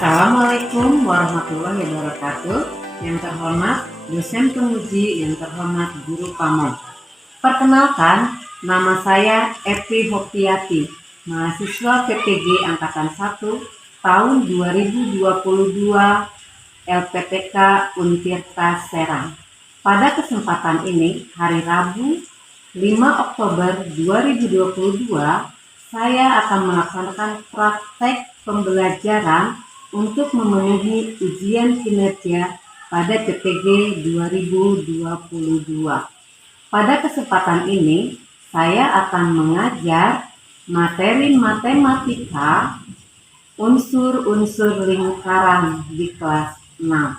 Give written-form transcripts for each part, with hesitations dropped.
Assalamualaikum warahmatullahi wabarakatuh. Yang terhormat dosen penguji, yang terhormat guru pamong. Perkenalkan, nama saya Epi Hopiati, mahasiswa PPG Angkatan 1 tahun 2022 LPTK Untirta Serang. Pada kesempatan ini, hari Rabu 5 Oktober 2022, saya akan melaksanakan praktek pembelajaran untuk memenuhi ujian kinerja pada PPG 2022. Pada kesempatan ini, saya akan mengajar materi matematika unsur-unsur lingkaran di kelas 6.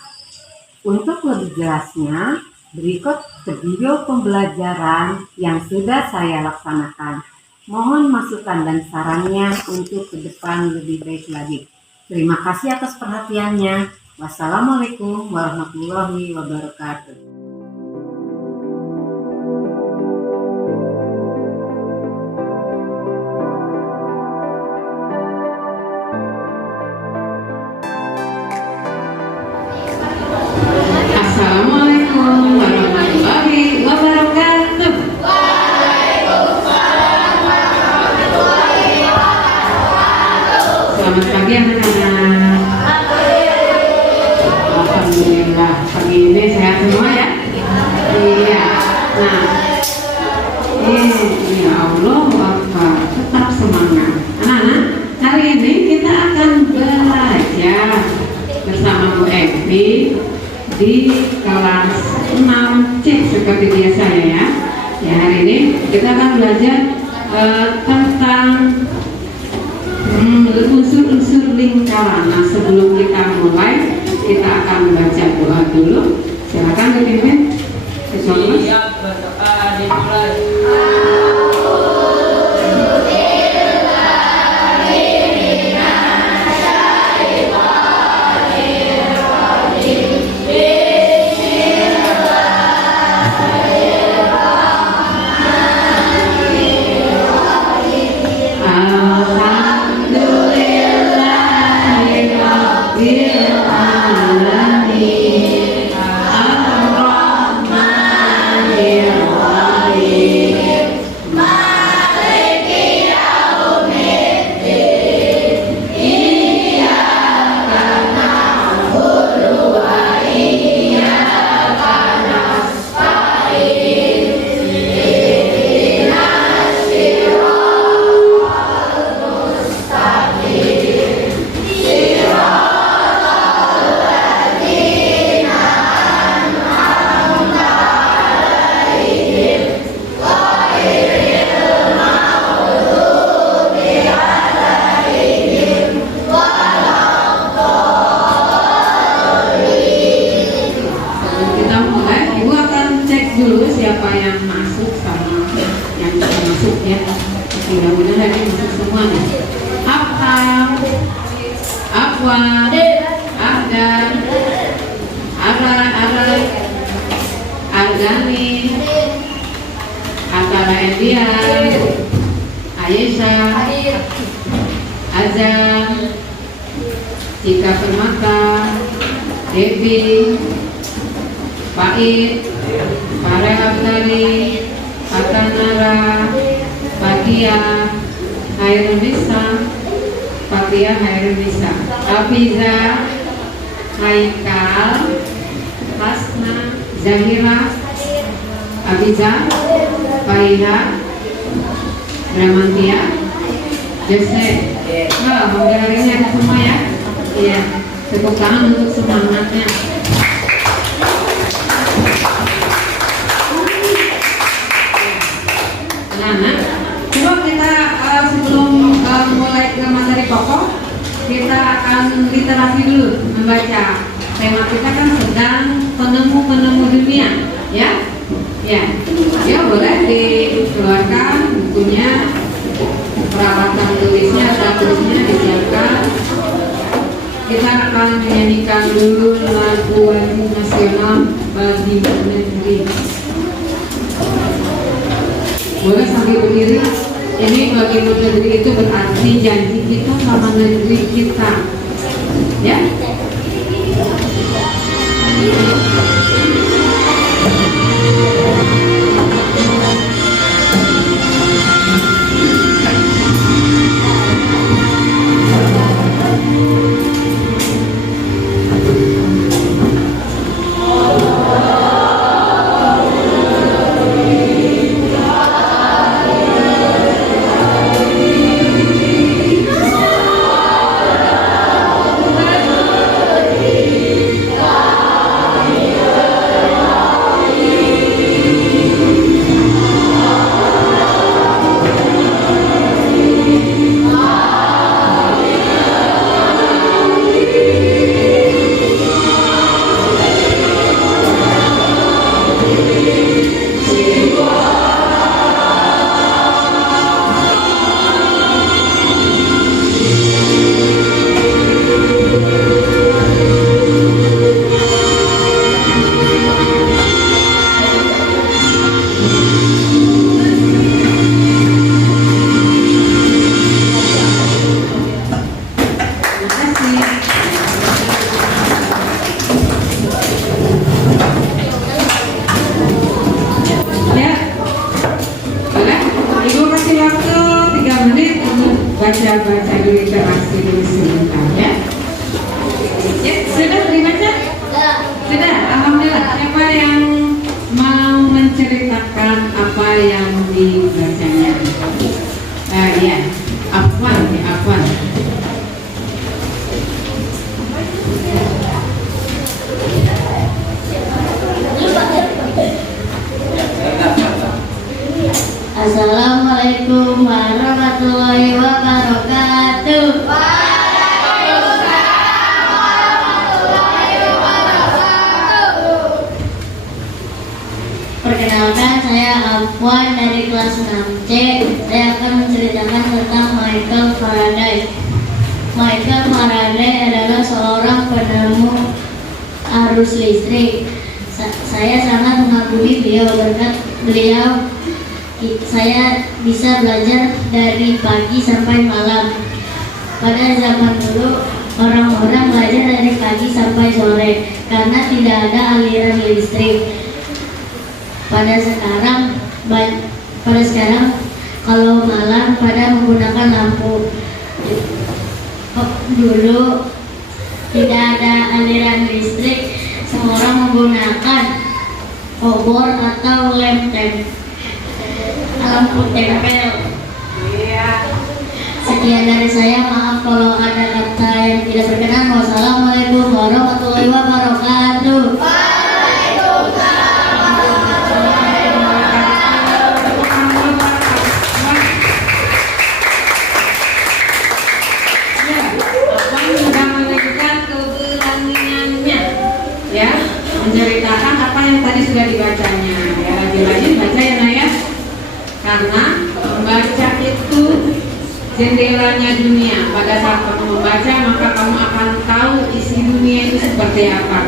Untuk lebih jelasnya, berikut video pembelajaran yang sudah saya laksanakan. Mohon masukan dan sarannya untuk ke depan lebih baik lagi. Terima kasih atas perhatiannya. Wassalamualaikum warahmatullahi wabarakatuh. Assalamualaikum warahmatullahi wabarakatuh. Selamat pagi anak-anak. Alhamdulillah, pagi ini sehat semua ya? Iya. Nah, ya Allah, Akbar. Tetap semangat. Anak-anak, hari ini kita akan belajar bersama Bu Evi di kelas 6C seperti biasanya ya. Ya, hari ini kita akan belajar tentang unsur-unsur lingkaran. Nah, sebelum kita mulai, kita akan baca doa dulu. Silakan dipimpin. Siap, berdoa dimulai. Siapa yang masuk sama yang bisa masuk ya. Mudah-mudahan ini masuk semua nih. Afham, Afwan, Ahdan, Ara, Argani, Antara Endian, Aisyah, Azam, Cika Permata, Devi, Pait, Farel Abdali, Fatanara, Fatia, Hairunisa, Fatia Hairunisa, Hafiza, Haikal, Hasna, Zahira, Abiza, Faiha, Bramantia, Jose. Wah, semoga hari ini ada semua ya. Iya, tepuk tangan untuk semangatnya. Nah, coba kita sebelum mulai ke materi pokok, kita akan literasi dulu, membaca. Tema kita kan sedang penemu-penemu dunia, ya? Ya, ya boleh dikeluarkan bukunya, peralatan tulisnya, tulisnya disiapkan. Kita akan menyanyikan dulu lagu nasional bagi negeri. Boleh sambil berdiri. Ini bagi negeri itu berarti janji kita sama negeri kita. Ya. Ya, boleh. Ibu kasih waktu 3 menit untuk baca-baca literasi dulu sebentar ya. Ya, sudah dibaca? Sudah, alhamdulillah. Siapa yang mau menceritakan apa yang dibacanya? Ya, Afwan, ya Afwan. Assalamualaikum warahmatullahi wabarakatuh. Perkenalkan, saya Afwan dari kelas 6C. Saya akan menceritakan tentang Michael Faraday. Michael Faraday adalah seorang penemu arus listrik. Saya sangat mengagumi beliau. Berkat beliau saya bisa belajar dari pagi sampai malam. Pada zaman dulu orang-orang belajar dari pagi sampai sore karena tidak ada aliran listrik. Pada sekarang kalau malam pada menggunakan lampu. Dulu tidak ada aliran listrik, semua orang menggunakan obor atau lampu tempel. Sekian dari saya, maaf kalau ada kata yang tidak berkenan. Wassalamualaikum warahmatullahi wabarakatuh. Sudah menunjukkan keberaniannya ya, menceritakan apa yang tadi sudah dibacanya ya. Rajin-rajin baca ya Naya, karena membaca itu jendelanya dunia. Pada saat kamu membaca maka kamu akan tahu isi dunia itu seperti apa.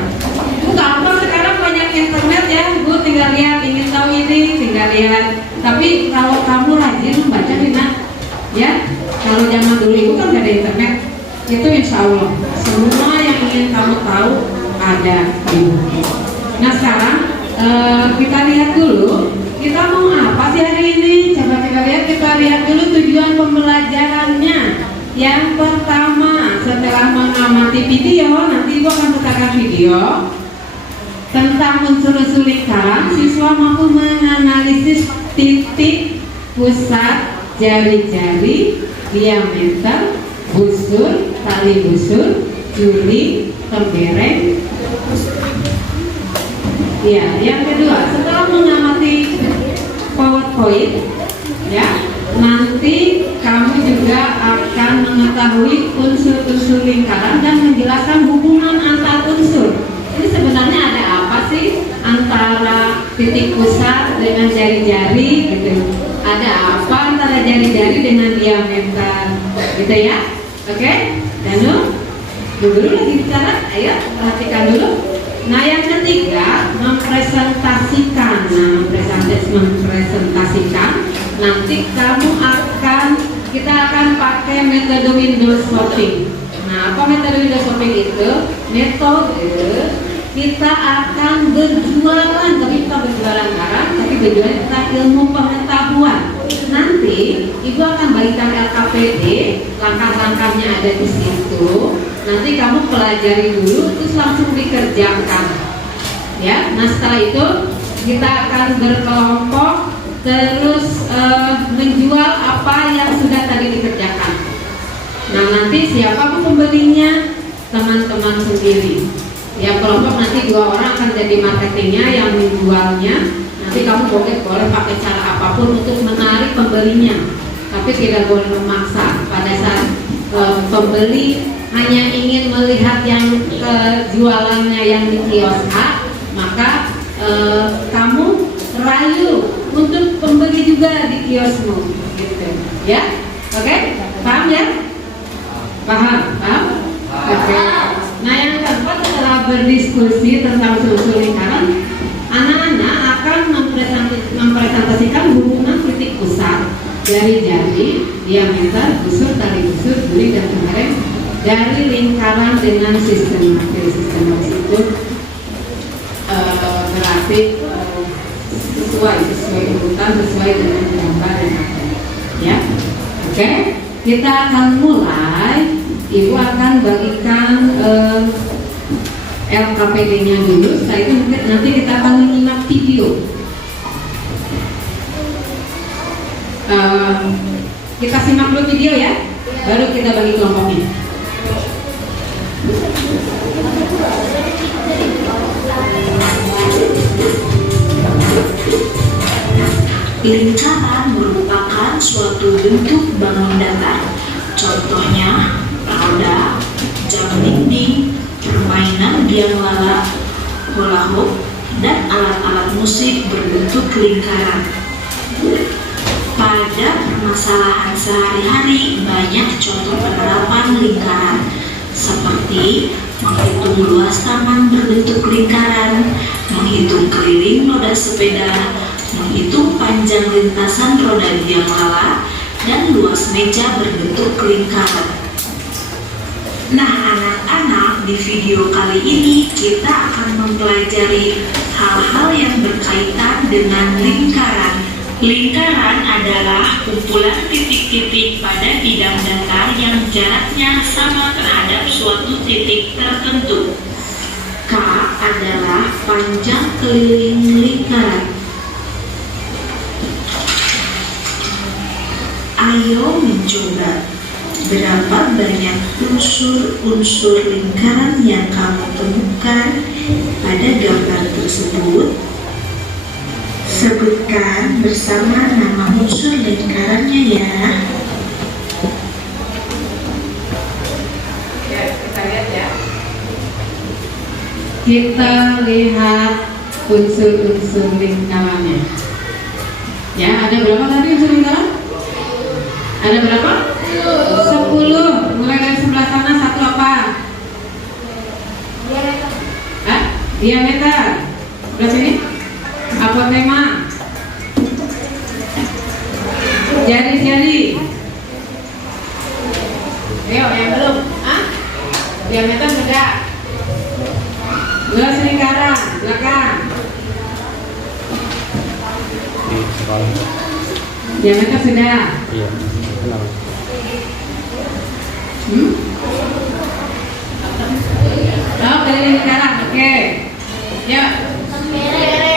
Gampang sekarang, banyak internet ya Bu, tinggal lihat, ingin tahu ini tinggal lihat. Tapi kalau kamu rajin membaca Rina ya, kalau zaman dulu itu kan gak ada internet, itu insya Allah semua yang ingin kamu tahu ada di buku. Nah sekarang kita lihat dulu, kita mau apa sih hari ini? Coba kita lihat dulu tujuan pembelajarannya. Yang pertama, setelah mengamati video, nanti Ibu akan putarkan video tentang unsur-unsur lingkaran. Siswa mampu menganalisis titik, pusat, jari-jari, diameter, busur, tali busur, juli, tembereng. Ya, yang kedua, setelah mengamati PowerPoint, ya, nanti kamu juga akan mengetahui unsur-unsur lingkaran dan menjelaskan hubungan antar unsur. Ini sebenarnya ada apa sih antara titik pusat dengan jari-jari gitu? Ada apa antara jari-jari dengan diameter, gitu ya? Oke, Danu, dulu lagi bicara, ayo perhatikan dulu. Nah yang ketiga, mempresentasikan. Nah, mempresentasikan. Nanti kita akan pakai metode window shopping. Nah, apa metode window shopping itu? Metode kita akan berjualan, tapi kita berjualan barang, tapi berjualan tentang ilmu pengetahuan. Nanti ibu akan bagikan LKPD, langkah-langkahnya ada di situ. Nanti kamu pelajari dulu, terus langsung dikerjakan. Ya, nah setelah itu kita akan berkelompok, terus menjual apa yang sudah tadi dikerjakan. Nah, nanti siapa pembelinya? Teman-teman sendiri. Ya, kelompok nanti 2 orang akan jadi marketingnya, yang menjualnya. Nanti kamu boleh pakai cara apapun untuk menarik pembelinya, tapi tidak boleh memaksa. Pada saat pembeli hanya ingin melihat yang jualannya yang di kios A, maka kamu rayu untuk pembeli juga di kiosmu, gitu. Ya, oke? Paham ya? Paham? Oke. Nah, yang keempat, setelah berdiskusi tentang sulsul lingkaran, anak-anak akan mempresentasikan hubungan titik pusat dari jari, diameter, busur, tali busur, duri, dan kemarin dari lingkaran dengan sistematis. Sistematis itu berarti sesuai urutan, sesuai dengan gambar dan apa. Ya, oke. Kita akan mulai. Ibu akan bagikan LKPD-nya dulu. Setelah itu nanti kita akan menyimak video. Kita simak dulu video ya, baru kita bagi kelompoknya. Lingkaran merupakan suatu bentuk bangun datar. Contohnya roda, jam dinding, permainan biang lala, hula hoop, dan alat-alat musik berbentuk lingkaran. Pada permasalahan sehari-hari banyak contoh penerapan lingkaran, seperti menghitung luas taman berbentuk lingkaran, menghitung keliling roda sepeda, menghitung panjang lintasan roda biang lala, dan luas meja berbentuk lingkaran. Nah, anak-anak, di video kali ini kita akan mempelajari hal-hal yang berkaitan dengan lingkaran. Lingkaran adalah kumpulan titik-titik pada bidang datar yang jaraknya sama terhadap suatu titik tertentu. K adalah panjang keliling lingkaran. Ayo mencoba. Berapa banyak unsur-unsur lingkaran yang kamu temukan pada gambar tersebut? Sebutkan bersama nama unsur lingkarannya ya. Kita lihat ya. Kita lihat unsur-unsur lingkarannya. Ya, ada berapa tadi unsur lingkaran? Ada berapa? 10. Mulai dari sebelah sana, satu apa? Diameter. Sebelah sini? Apotema. Jari-jari. Ayo, yang belum? Diameter sudah. Luas lingkaran, belakang. Diameter sudah. Iya, kenal. Oh, keliling lingkaran, oke. Ya.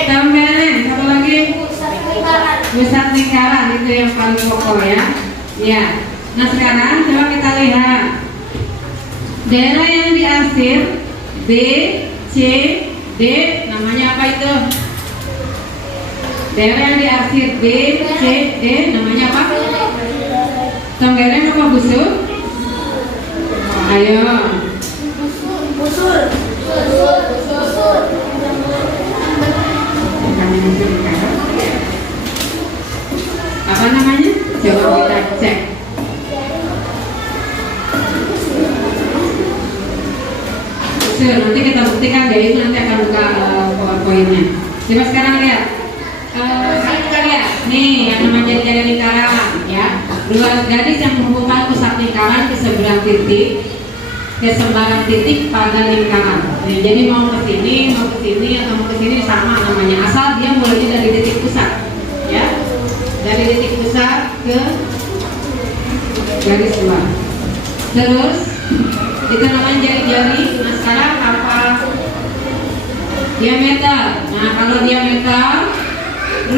Tamberen, satu lagi. Pusat lingkaran itu yang paling pokok ya. Ya. Nah, sekarang coba kita lihat daerah yang diarsir B, C, D, namanya apa itu? Daerah yang diarsir B, C, D, namanya apa? Tamberen apa busur? Ayo. Busur. Apa namanya? Coba kita cek. Busur, nanti kita buktikan deh, itu nanti akan buka PowerPoint-nya. Coba sekarang lihat. Sekarang kita lihat. Nih, yang namanya jari lingkaran ya. Dua garis yang menghubungkan pusat lingkaran ke seberang titik. ke sembarang titik pada lingkaran. Nah, jadi mau ke sini, atau mau ke sini sama namanya, asal dia mulainya dari titik pusat, ya, dari titik pusat ke garis luar. Terus itu namanya jari-jari. Nah, sekarang apa? Diameter. Nah, kalau diameter,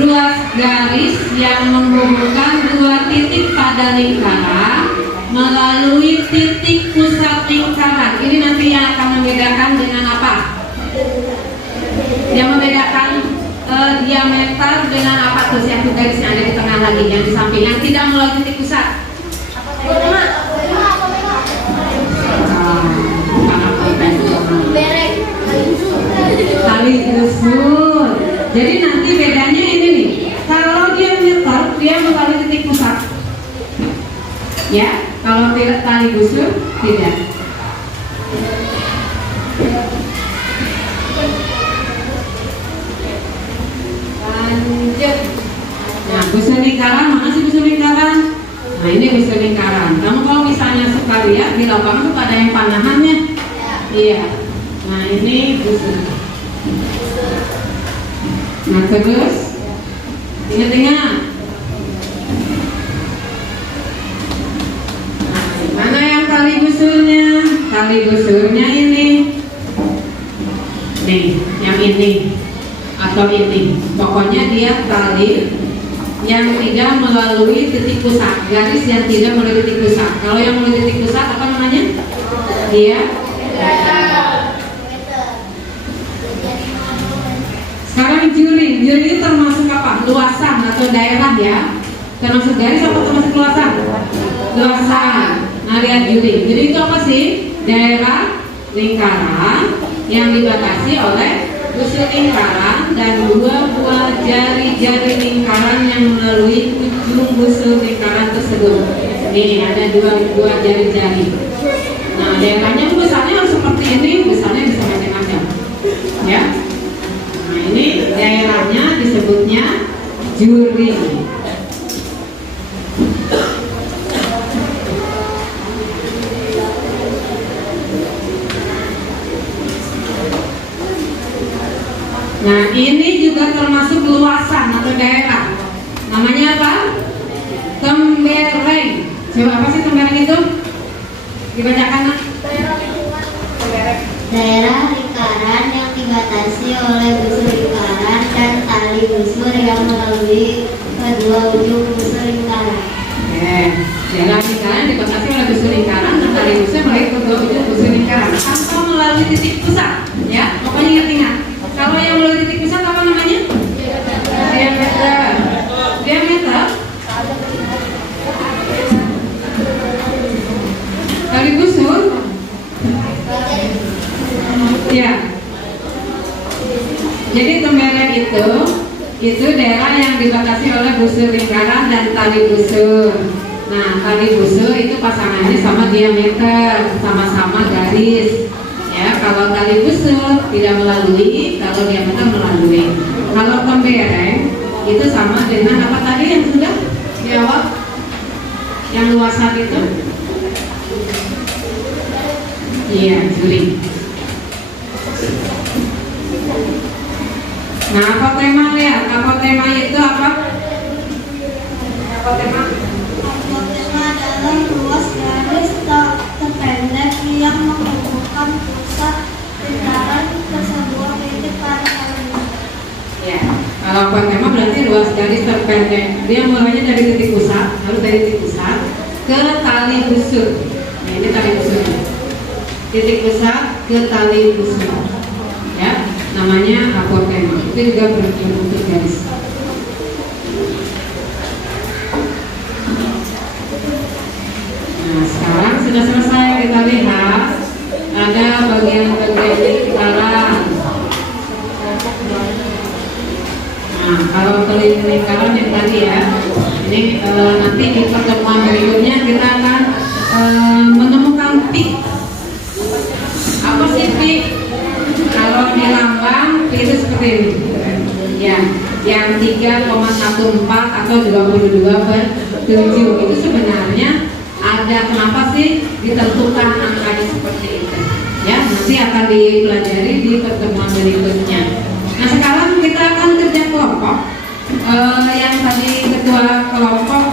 luas garis yang menghubungkan dua titik pada lingkaran melalui titik pusat lingkaran. Ini nanti yang akan membedakan dengan apa? Yang membedakan diameter dengan apa tuh? Satu garis yang ada di tengah lagi, yang di samping, yang tidak melalui titik pusat. Tali busur. Jadi nanti bedanya ini nih. Kalau dia meter, dia melalui titik pusat. Ya, kalau tidak tali busur tidak. Lanjut. Nah, busur lingkaran, mana sih busur lingkaran? Nah, ini busur lingkaran. Kamu kalau misalnya suka lihat di lapangan suka ada yang panahannya. Iya. Nah, ini busur. Nah, terus ingat-ingat. Nah, mana yang tali busurnya? Tali busurnya ini. Nih, yang ini atau ini. Pokoknya dia tali yang tidak melalui titik pusat, garis yang tidak melalui titik pusat. Kalau yang melalui titik pusat apa namanya? Dia. Sekarang juri termasuk apa? Luasan atau daerah ya? Termasuk garis atau termasuk luasan? Luasan. Nah, lihat juri itu apa sih? Daerah lingkaran yang dibatasi oleh busur lingkaran dan dua buah jari-jari lingkaran yang melalui ujung busur lingkaran tersebut. Ini ada dua buah jari-jari. Nah, daerahnya besarnya harus seperti ini, besarnya bisa macam-macam. Ya. Nah, ini daerahnya disebutnya juri. Nah, ini juga termasuk luasan atau daerah. Namanya apa? Tembereng. Coba apa sih tembereng itu? Dibacakan, Nak. Daerah lingkaran yang dibatasi oleh busur lingkaran dan tali busur yang melalui kedua ujung busur lingkaran. Daerah lingkaran dibatasi oleh busur lingkaran dan tali busur melalui kedua ujung busur lingkaran tanpa melalui titik pusat. Ya, pokoknya ingat-ingat. Kalau yang melalui titik pusat apa namanya? Diameter. Diameter. Tali busur. Ya. Jadi tembereng itu daerah yang dibatasi oleh busur lingkaran dan tali busur. Nah, tali busur itu pasangannya sama diameter, sama-sama garis. Ya, kalau tali busur tidak melalui, kalau diameter melalui. Kalau tembereng itu sama dengan apa tadi yang sudah dijawab? Yang luasan itu? Iya, juri. Nah, apa tema lihat? Apa tema itu apa? Apa tema? Tema adalah ruas garis terpendek yang menghubungkan pusat lingkaran ke sebuah titik pada lingkaran. Ya, kalau apa tema berarti ruas garis terpendek. Dia mulainya dari titik pusat, lalu dari titik pusat ke tali busur. Nah, ini tali busur. Titik pusat ke tali busur. Ya, namanya apotema. Itu juga berbentuk garis. Nah, sekarang sudah selesai, kita lihat ada bagian-bagian lingkaran. Nah, kalau lingkaran yang tadi ya, ini nanti di pertemuan berikutnya kita akan menemukan peak. Apa sih peak? Kalau di lambang itu seperti ini. Ya, yang 3,14 atau 22/7 itu sebenarnya ada kenapa sih ditentukan angkanya seperti itu. Ya, nanti akan dipelajari di pertemuan berikutnya. Nah, sekarang kita akan kerja kelompok. Yang tadi ketua kelompok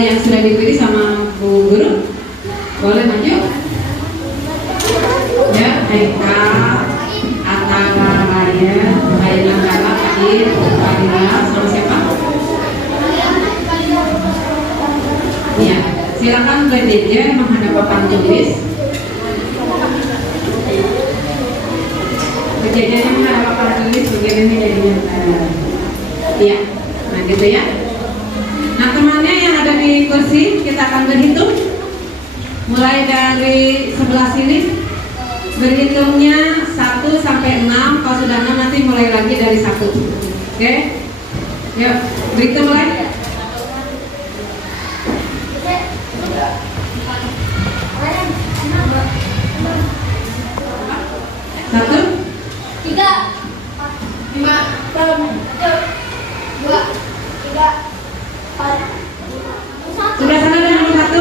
yang sudah dipilih sama Bu Guru, boleh maju. Ya, Eka, Atara, Raya, Raya Nangkala, Adit, Fadila, sama siapa? Ya, silakan PDJ menghadap papan tulis. Kejadiannya menghadap papan tulis begini jadinya. Iya, nah gitu ya. Nah, temannya yang ada di kursi kita akan berhitung mulai dari sebelah sini. Berhitungnya 1 sampai 6. Kalau sudah 6 nanti mulai lagi dari 1. Oke? Yuk, berhitung mulai. 1, 3, 5, 6, 2, 3, 4. sudah sana dengan 1.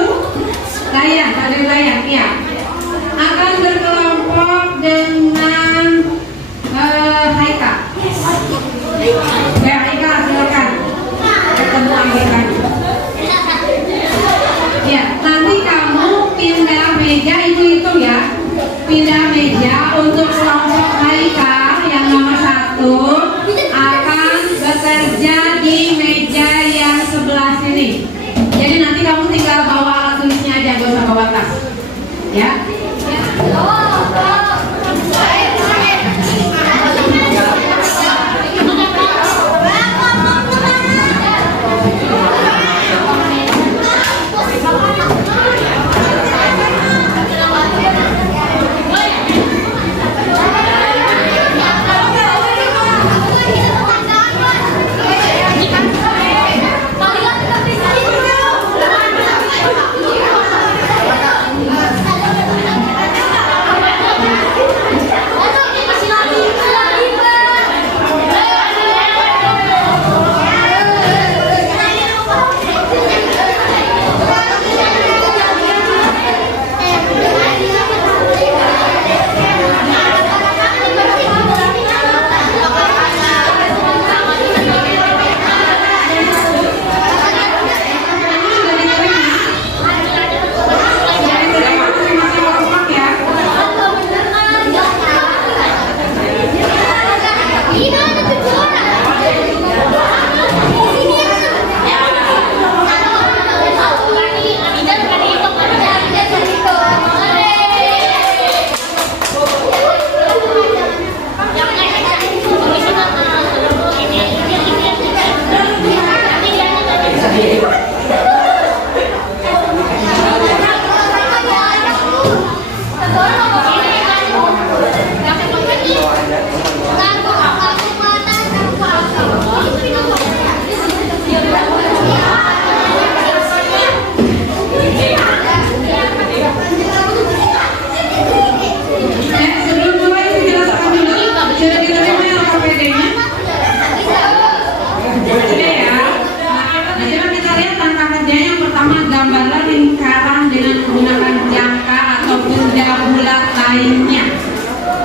Layak, ada layak, ya. Akan berkelompok dengan Haika. Ya, Haika silakan. Ketemu Haika. Ya, nanti kamu pindah meja itu ya. Pindah meja untuk kelompok Haika yang nomor 1 akan bekerja di meja yang sebelah sini. Jadi nanti kamu tinggal bawa alat tulisnya aja, gak usah bawa tas. Ya.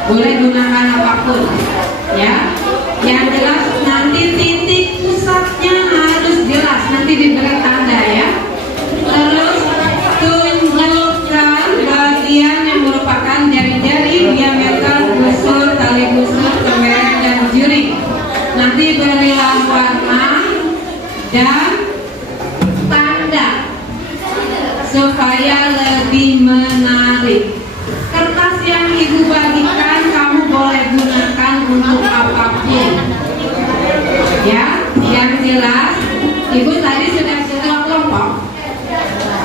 Boleh gunakan apapun, ya. Yang jelas nanti titik pusatnya harus jelas, nanti diberi tanda ya. Terus tunjukkan bagian yang merupakan jari-jari, diameter, busur, tali busur, temeret, dan juri. Nanti berilah warna dan tanda supaya lebih menarik. Kertas yang ibu bagikan kamu boleh gunakan untuk apapun. Ya, yang jelas ibu tadi sudah ketua kelompok.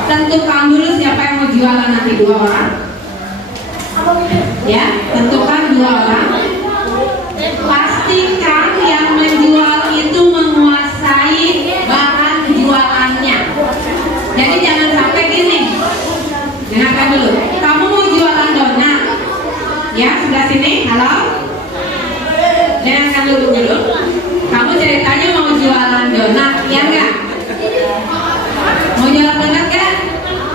Tentukan dulu siapa yang mau jualan nanti, 2 orang. Ya, tentukan 2 orang. Pastikan yang menjual itu menguasai bahan jualannya. Jadi jangan sampai gini. Dengarkan dulu. Kamu mau jualan donat? Ya, sebelah sini. Halo. Dengarkan dulu. Kamu ceritanya mau jualan donat, ya enggak? Mau jualan donat kan?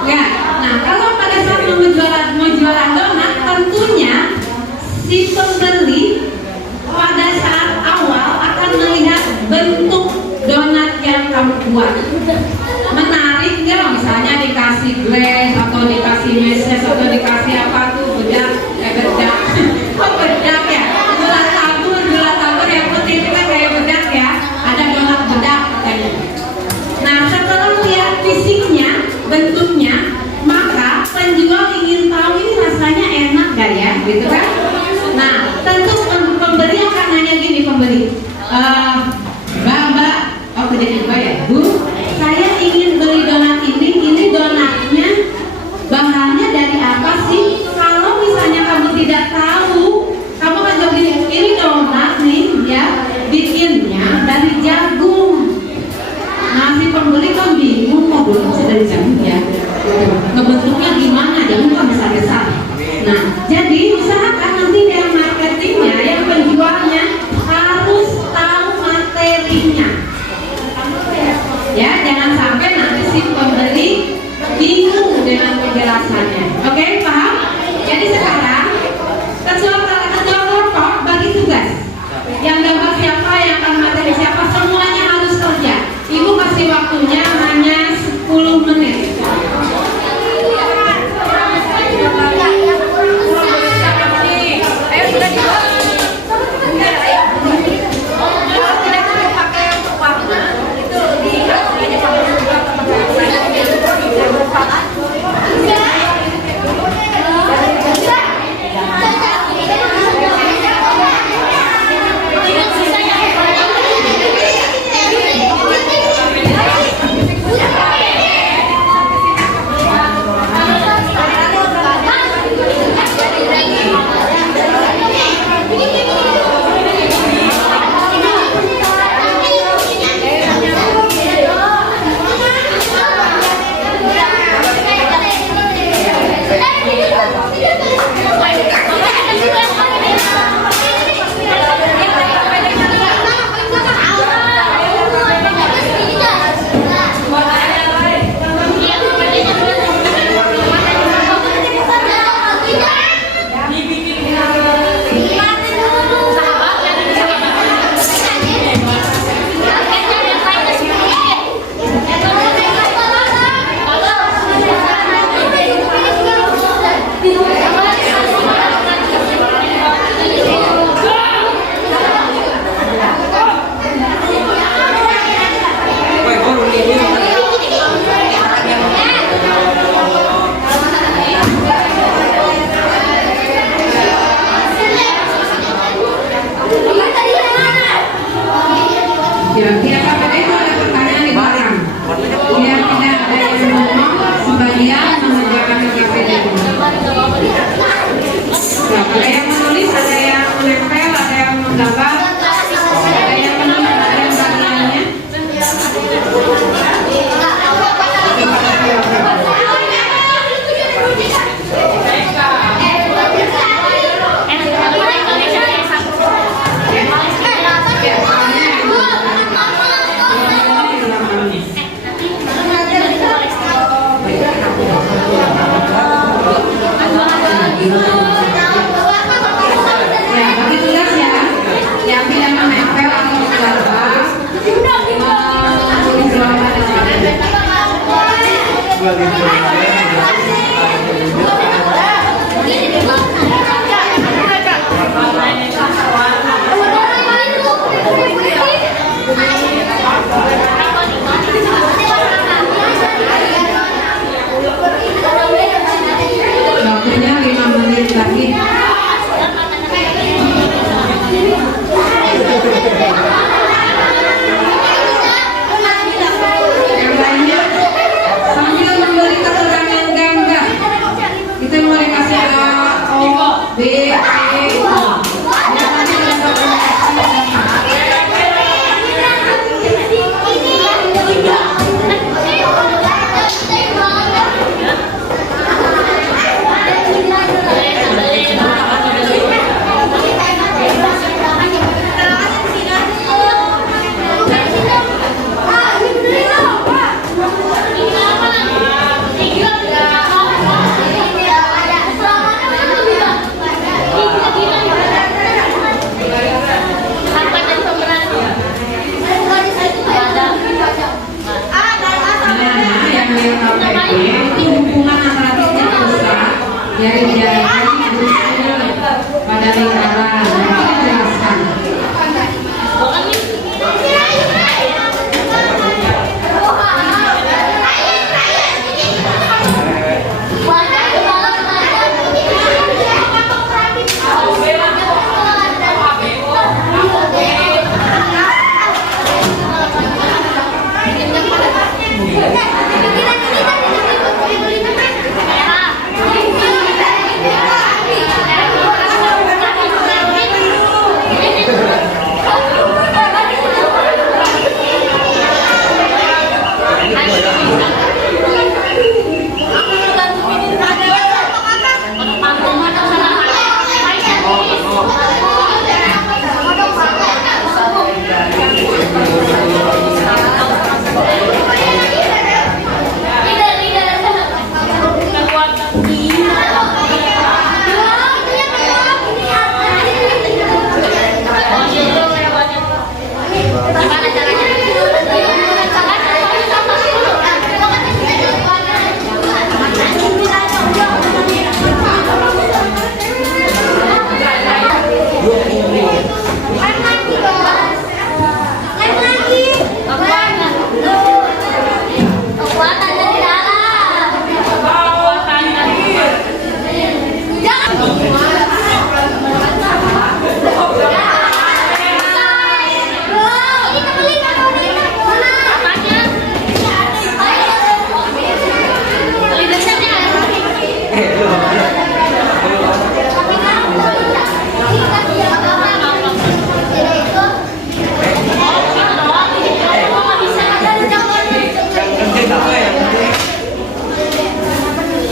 Enggak. Nah, kalau pada saat mau jualan donat, tentunya si pembeli pada saat awal akan melihat bentuk donat yang kamu buat. Menarik nggak? Misalnya dikasih glaze atau dikasih meses atau dikasih apa tuh bedak, bedak. Oh bedak ya? Gula tabur yang putih itu kan kayak bedak ya? Ada donat bedak katanya. Nah setelah lihat fisiknya, bentuknya, maka penjual ingin tahu ini rasanya enak gak ya, gitu kan? Nah tentu pembeli akan nanya gini, pembeli, Mbak, oh jadi Mbak ya, Bu, saya ingin beli donat ini donatnya bahannya dari apa sih? Kalau misalnya kamu tidak tahu, kamu kan jawab gini, ini donat nih ya, bikinnya dari jagung. Nah si pembeli kan bingung, kok belum bisa dari jagung ya? Ngebentuknya gimana? Jagung kan besar-besar. Nah jadi usahakan nanti yang marketingnya, yang penjualnya harus tahu materinya. Ya, jangan sampai nanti si pembeli bingung dengan penjelasannya. Oke, paham? Jadi sekarang ketua kelompok bagi tugas. Yang gambar siapa, yang akan materi siapa, semuanya harus kerja. Ibu kasih waktunya hanya 10 menit. Yang lainnya sambil membeli personil KPP itu hubungan antara tingkat pusat dari jalan pada lingkaran. Nanti dijelaskan.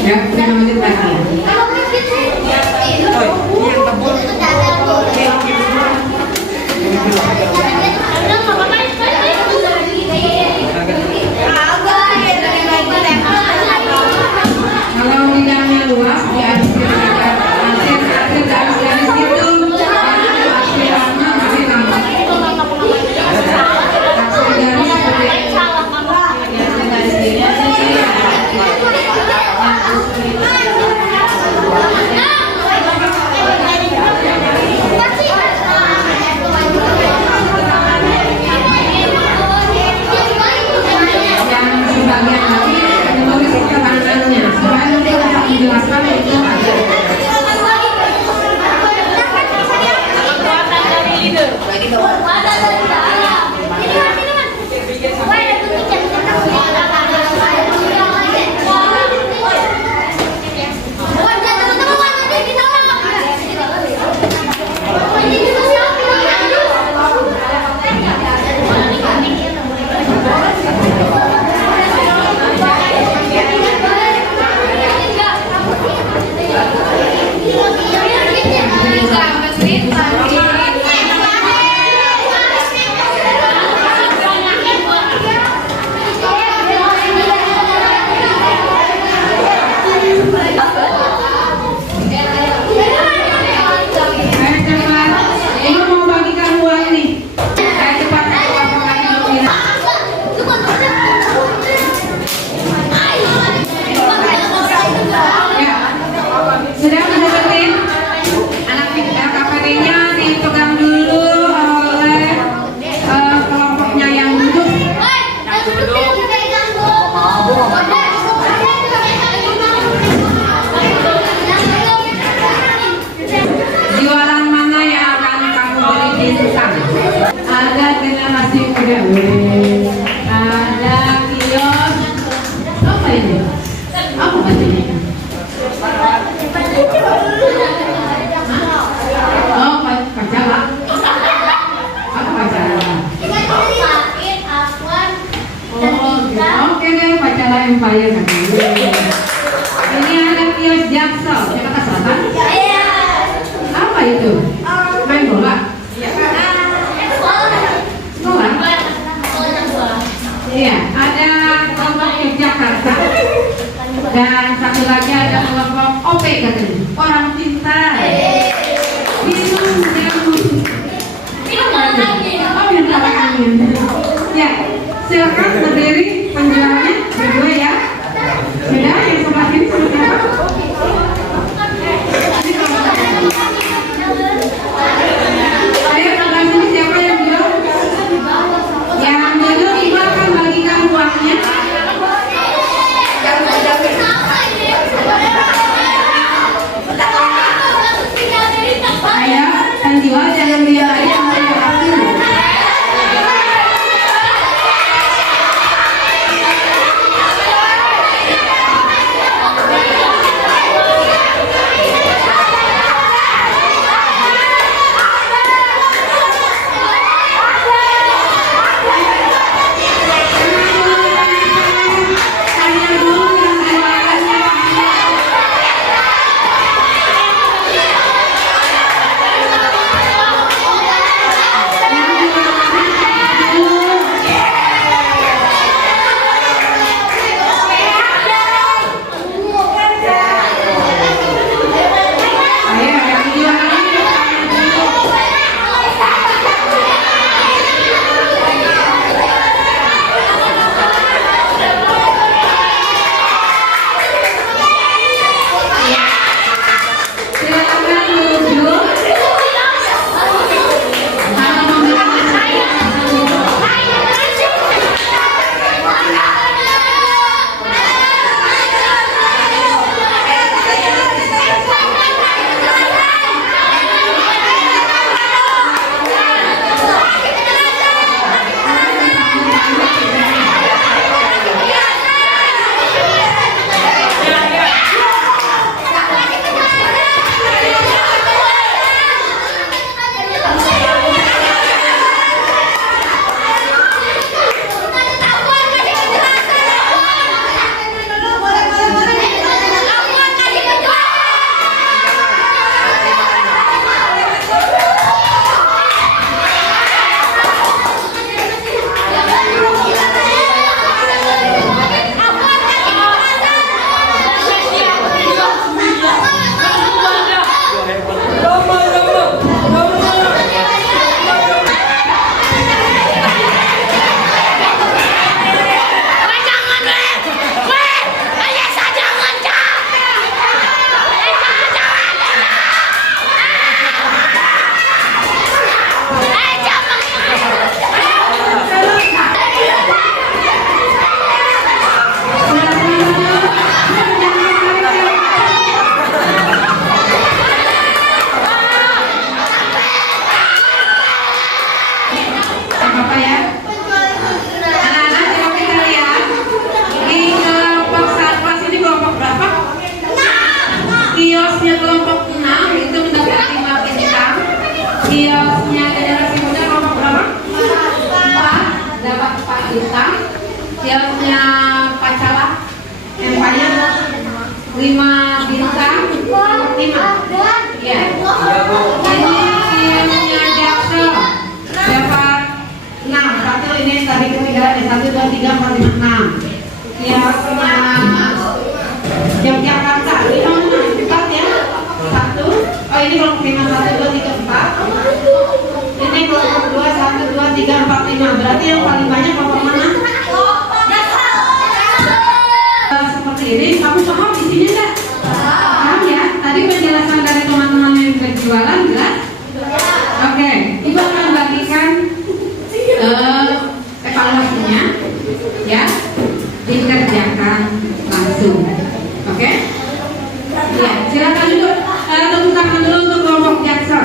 Ya, 5 menit lagi. Kalau bidangnya luas, diarsipkan arsip garis itu aspirasinya masih tambah. Jelaskan itu ada. Ada generasi muda, ada kios, apa ini? Apa bacanya? Oh, Pacala. Apa Pacala? Oke deh, Pacala Empire nanti. Ini ada kios Jaksel, Jakarta Selatan. Apa itu? Main bola? Iya, ada kelompok Yogyakarta dan satu lagi ada kelompok OP katanya, orang pintar. Minum angin. Ya, silakan berdiri penjualnya berdua ya. Jelnya Pacala empanya 5 bintang 5. Ya. Ini ilmunya Jaksel dapat 6. Satu ini tadi ketiga ada 1 2 3 4 5 6. Kiasnya Yogyakarta 5 4 ya. 1. Oh ini kelompok 5 1 2 3 4. Ini kelompok 2 1 2 3 4 5. Berarti yang paling banyak kelompok mana? Seperti ini, kamu paham isinya enggak? Paham ya? Tadi penjelasan dari teman-teman yang berjualan jelas? Oke, Ibu akan bagikan evaluasinya ya, dikerjakan langsung. Oke? Ya, silakan dulu. Tepuk tangan dulu untuk kelompok Jaksel.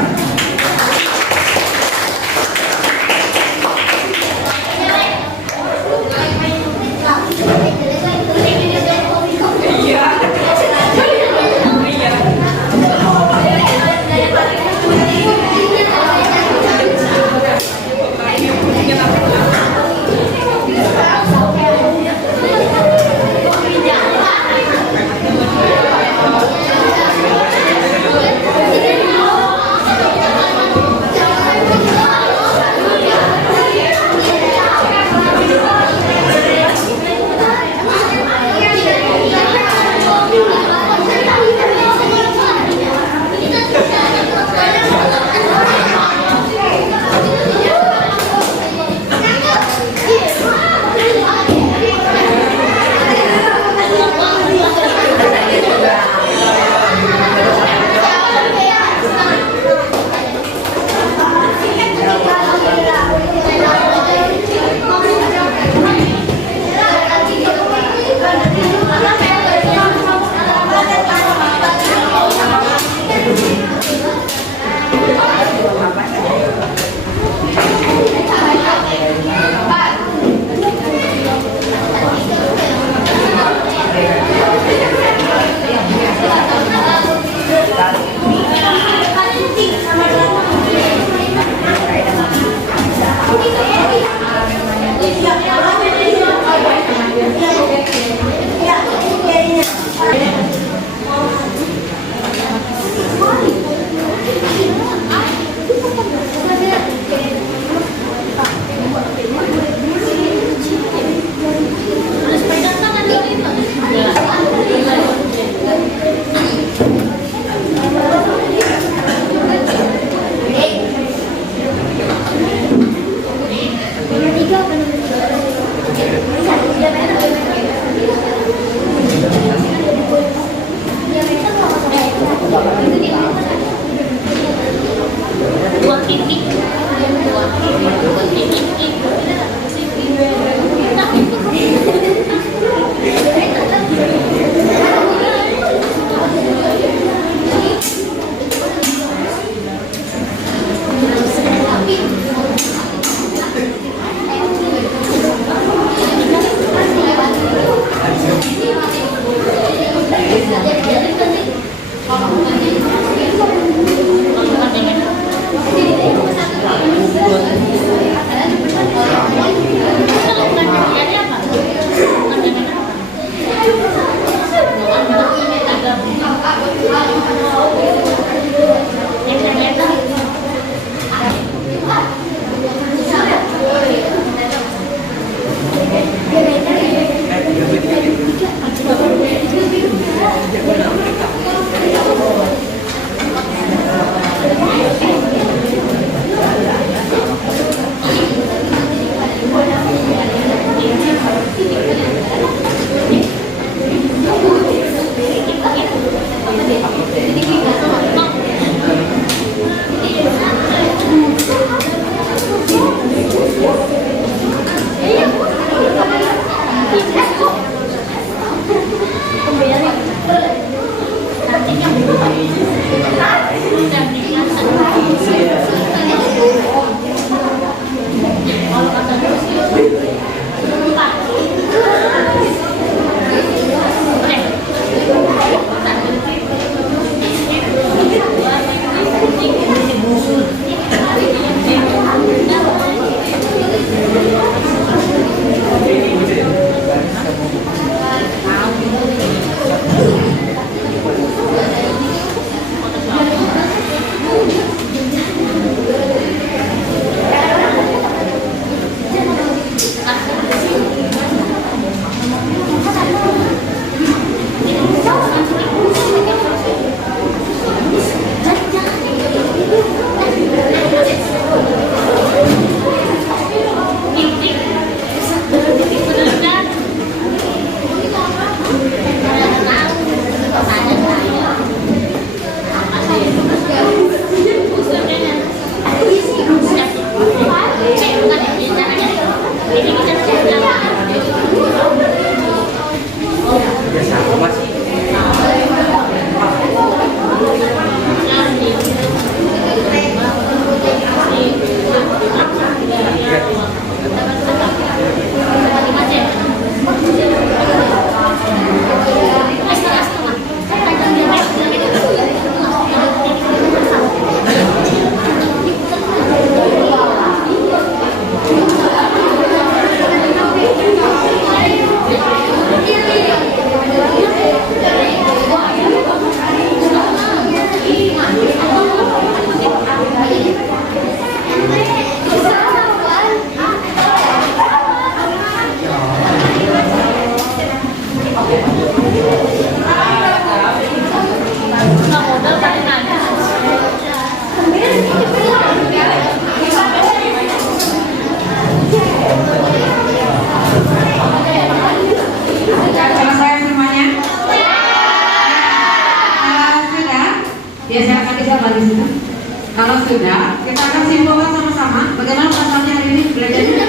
Kalau sudah, kita akan simpulkan sama-sama. Bagaimana perasaannya hari ini belajarnya?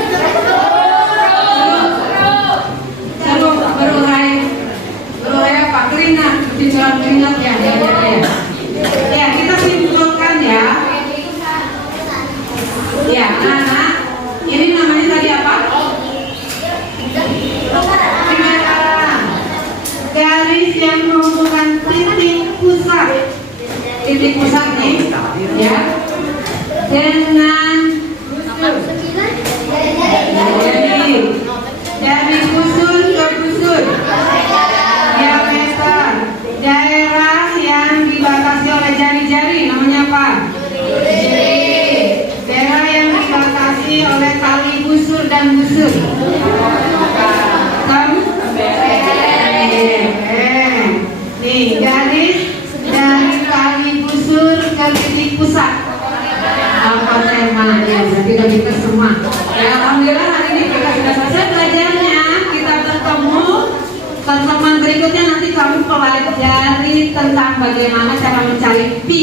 Seru, berurai apa? Keringat, cucuran keringat ya. Ya, kita simpulkan ya. Ya, anak-anak, ini namanya tadi apa? Lingkaran. Garis yang menghubungkan titik pusat nih, ya, dengan dari kusur ke kusur, diameter, daerah yang dibatasi oleh jari-jari namanya apa? Daerah yang dibatasi oleh tali busur dan busur. Nih, garis dari tali busur ke titik pusat. Apa temanya? Berarti udah kita semua. Ya, alhamdulillah hari ini kita sudah selesai belajarnya. Kita bertemu pertemuan berikutnya, nanti kamu pelajari tentang bagaimana cara mencari pi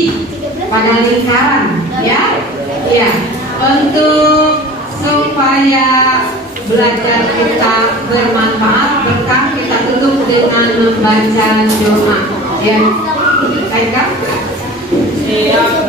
pada lingkaran. Ya, ya. Untuk supaya belajar kita bermanfaat, berkah, kita tutup dengan membaca doa. Ya, baiklah. Siap.